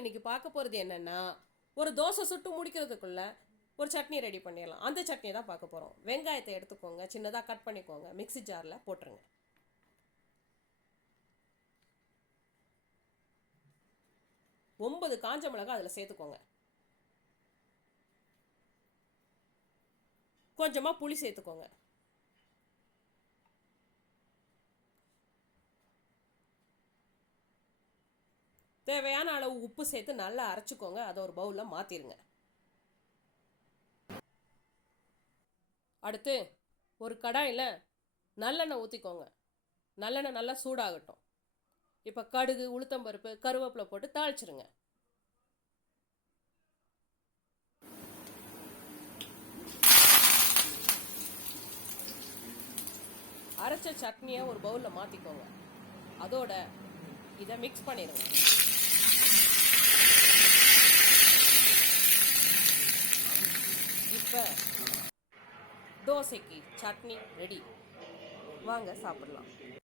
இன்னைக்கு பார்க்க போகிறது என்னென்னா ஒரு தோசை சுட்டு முடிக்கிறதுக்குள்ள ஒரு சட்னி ரெடி பண்ணிடலாம். அந்த சட்னி தான் பார்க்க போகிறோம் வெங்காயத்தை எடுத்துக்கோங்க சின்னதாக கட் பண்ணிக்கோங்க. மிக்சி ஜாரில் போட்டுருங்க. ஒன்பது காஞ்ச மிளகாய் அதில் சேர்த்துக்கோங்க. கொஞ்சமாக புளி சேர்த்துக்கோங்க. தேவையான அளவு உப்பு சேர்த்து நல்லா அரைச்சிக்கோங்க. அதை ஒரு பவுலில் மாற்றிடுங்க அடுத்து ஒரு கடாயில் நல்லெண்ணெய் ஊற்றிக்கோங்க நல்லெண்ணெய் நல்லா சூடாகட்டும். இப்போ கடுகு உளுத்தம்பருப்பு கருவேப்பிலை போட்டு தாளிச்சிருங்க. அரைச்ச சட்னியை ஒரு பவுலில் மாற்றிக்கோங்க அதோட இதை மிக்ஸ் பண்ணிடுங்க இப்போ தோசைக்கு சட்னி ரெடி. வாங்க சாப்பிடலாம்.